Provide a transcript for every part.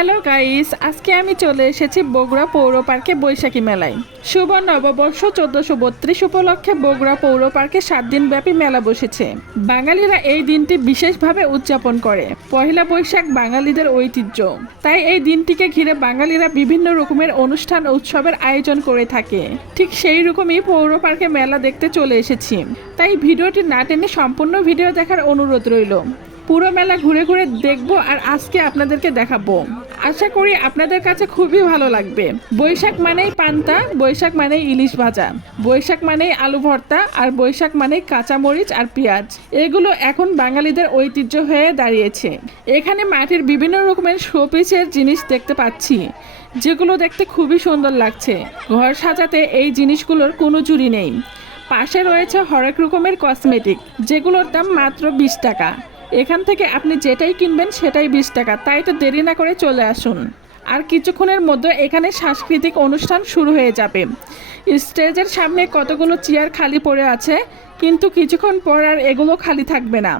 Hello guys, আজকে আমি চলে এসেছি বগুড়া পৌর পার্কে বৈশাখী মেলায়। শুভ নববর্ষ 1432 উপলক্ষে বগুড়া পৌর পার্কে 7 দিনব্যাপী মেলা বসেছে। বাঙালিরা এই দিনটি বিশেষভাবে উদযাপন করে। পহেলা বৈশাখ বাঙালিদের ঐতিহ্য, তাই এই দিনটিকে ঘিরে বাঙালিরা বিভিন্ন রকমের অনুষ্ঠান উৎসবের আয়োজন করে থাকে। ঠিক সেই রকমই পৌর পার্কে মেলা দেখতে চলে এসেছি, তাই ভিডিওটি না টেনে সম্পূর্ণ ভিডিও দেখার অনুরোধ রইল। পুরো মেলা ঘুরে ঘুরে দেখবো আর আজকে আপনাদেরকে দেখাবো। আশা করি আপনাদের কাছে খুবই ভালো লাগবে। বৈশাখ মানেই পান্তা, বৈশাখ মানেই ইলিশ ভাজা, বৈশাখ মানেই আলু ভর্তা, আর বৈশাখ মানেই কাঁচামরিচ আর পেঁয়াজ। এগুলো এখন বাঙালিদের ঐতিহ্য হয়ে দাঁড়িয়েছে। এখানে মাটির বিভিন্ন রকমের শোপিসের জিনিস দেখতে পাচ্ছি, যেগুলো দেখতে খুবই সুন্দর লাগছে। ঘর সাজাতে এই জিনিসগুলোর কোনো জুড়ি নেই। পাশে রয়েছে হরেক রকমের কসমেটিক, যেগুলোর দাম মাত্র 20 টাকা। এখান থেকে আপনি যেটাই কিনবেন সেটাই 20 টাকা, তাই তো দেরি না করে চলে আসুন। আর কিছুক্ষণের মধ্যে এখানে সাংস্কৃতিক অনুষ্ঠান শুরু হয়ে যাবে। স্টেজের সামনে কতগুলো চেয়ার খালি পড়ে আছে, কিন্তু কিছুক্ষণ পর আর এগুলো খালি থাকবে না।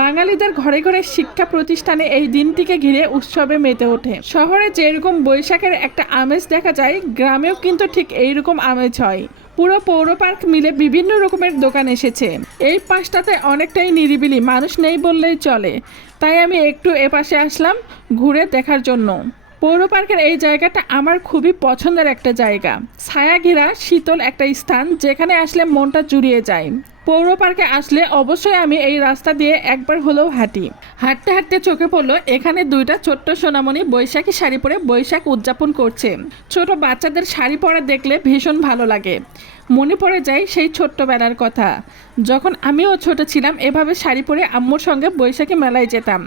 বাঙালিদের ঘরে ঘরে শিক্ষা প্রতিষ্ঠানে এই দিনটিকে ঘিরে উৎসবে মেতে ওঠে। শহরে যেরকম বৈশাখের একটা আমেজ দেখা যায়, গ্রামেও কিন্তু ঠিক এইরকম আমেজ হয়। পুরো পৌর পার্ক মিলে বিভিন্ন রকমের দোকান এসেছে। এই পাশটাতে অনেকটাই নিরিবিলি, মানুষ নেই বললেই চলে, তাই আমি একটু এপাশে আসলাম ঘুরে দেখার জন্য। পৌর পার্কের এই জায়গাটা আমার খুবই পছন্দের একটা জায়গা। ছায়া ঘেরা শীতল একটা স্থান, যেখানে আসলে মনটা জুড়িয়ে যায়। পৌর পার্কে আসলে অবশ্যই আমি এই রাস্তা দিয়ে একবার হলেও হাঁটি। হাঁটতে হাঁটতে চোখে পড়লো এখানে দুইটা ছোট্ট সোনামণি বৈশাখী শাড়ি পরে বৈশাখ উদযাপন করছে। ছোট বাচ্চাদের শাড়ি পরা দেখলে ভীষণ ভালো লাগে। মনে পড়ে যায় সেই ছোট্টবেলার কথা, যখন আমিও ছোট ছিলাম, এভাবে শাড়ি পরে আম্মুর সঙ্গে বৈশাখী মেলায় যেতাম।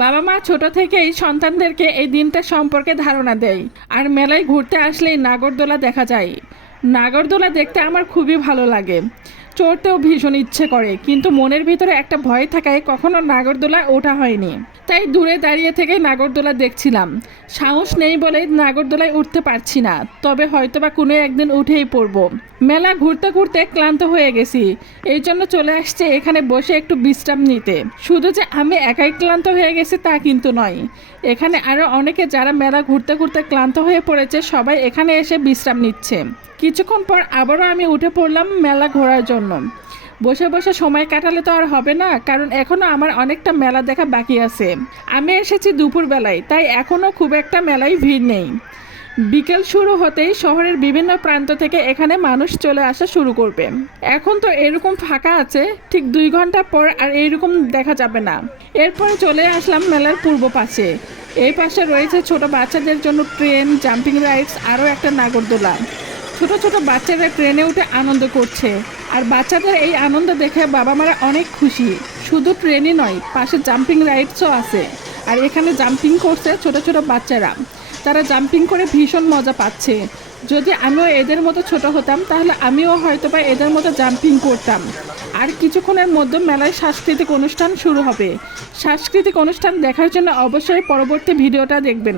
বাবা মা ছোট থেকেই সন্তানদেরকে এই দিনটা সম্পর্কে ধারণা দেয়। আর মেলায় ঘুরতে আসলেই নাগরদোলা দেখা যায়। নাগরদোলা দেখতে আমার খুবই ভালো লাগে, চড়তেও ভীষণ ইচ্ছে করে, কিন্তু মনের ভিতরে একটা ভয় থাকায় কখনো নাগরদোলায় ওঠা হয়নি। তাই দূরে দাঁড়িয়ে থেকে নাগরদোলা দেখছিলাম। সাহস নেই বলে নাগরদোলায় উঠতে পারছি না, তবে হয়তোবা কোনো একদিন উঠেই পড়ব। মেলা ঘুরতে ঘুরতে ক্লান্ত হয়ে গেছি, এই জন্য চলে আসছে এখানে বসে একটু বিশ্রাম নিতে। শুধু যে আমি একাই ক্লান্ত হয়ে গেছি তা কিন্তু নয়, এখানে আরও অনেকে যারা মেলা ঘুরতে ঘুরতে ক্লান্ত হয়ে পড়েছে, সবাই এখানে এসে বিশ্রাম নিচ্ছে। কিছুক্ষণ পর আবারও আমি উঠে পড়লাম মেলা ঘোরার জন্য। বসে বসে সময় কাটালে তো আর হবে না, কারণ এখনও আমার অনেকটা মেলা দেখা বাকি আছে। আমি এসেছি দুপুরবেলায়, তাই এখনও খুব একটা মেলায় ভিড় নেই। বিকেল শুরু হতেই শহরের বিভিন্ন প্রান্ত থেকে এখানে মানুষ চলে আসা শুরু করবে। এখন তো এরকম ফাঁকা আছে, ঠিক 2 ঘন্টা পর আর এইরকম দেখা যাবে না। এরপরে চলে আসলাম মেলার পূর্ব পাশে। এই পাশে রয়েছে ছোট বাচ্চাদের জন্য ট্রেন, জাম্পিং রাইডস, আরও একটা নাগরদোলা। ছোট ছোট বাচ্চারা ট্রেনে উঠে আনন্দ করছে, আর বাচ্চাদের এই আনন্দ দেখে বাবা মারা অনেক খুশি। শুধু ট্রেনই নয়, পাশে জাম্পিং রাইডসও আছে, আর এখানে জাম্পিং করছে ছোট ছোট বাচ্চারা। তারা জাম্পিং করে ভীষণ মজা পাচ্ছে। যদি আমিও এদের মতো ছোট হতাম, তাহলে আমিও হয়তোবা এদের মতো জাম্পিং করতাম। আর কিছুক্ষণের মধ্যে মেলায় সাংস্কৃতিক অনুষ্ঠান শুরু হবে। সাংস্কৃতিক অনুষ্ঠান দেখার জন্য অবশ্যই পরবর্তী ভিডিওটা দেখবেন।